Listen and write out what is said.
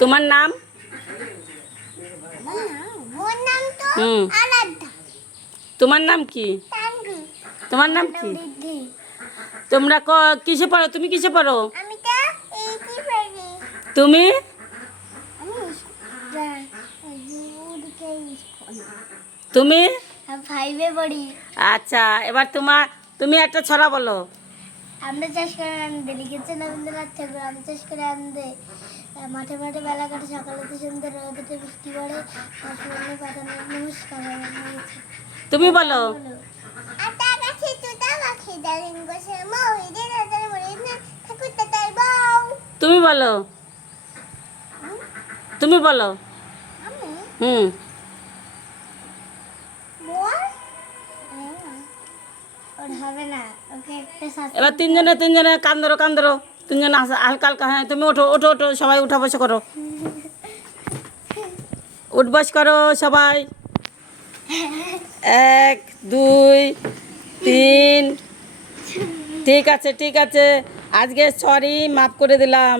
তোমার নাম? হুম, তোমার নাম কি? তোমার নাম কি? তোমরা কিসে পড়ো? তুমি কিসে পড়ো? তুমি? তুমি? ফাইভে পড়ি। আচ্ছা, এবার তুমি একটা ছড়া বলো। আমরা চাষ করে আনন্দে লিখেছে রবীন্দ্রনাথ ঠাকুর। আমরা চাষ করে আনন্দে মাঠে মাঠে বেলা কাটে, সকালেতে সুন্দর রোদেতে বৃষ্টি পড়ে, আসমানে পাতানো নমস্কার হয়েছে। তুমি বলো। আটা গাছে তুতা পাখি ডালিম গাছে মহিদে দাদার মরে না ঠাকুর তাতার বউ। তুমি বলো। তুমি বলো। আমি হুম, বল ওর হবে না, ওকে একটা এবার তিনজনে কান ধরো, তিনজনে হালকা হালকা। হ্যাঁ, তুমি ওঠো ওঠো ওঠো, সবাই উঠা বসে করো, উঠবস করো সবাই। 1 2 3। ঠিক আছে ঠিক আছে, আজকে সরি, মাফ করে দিলাম।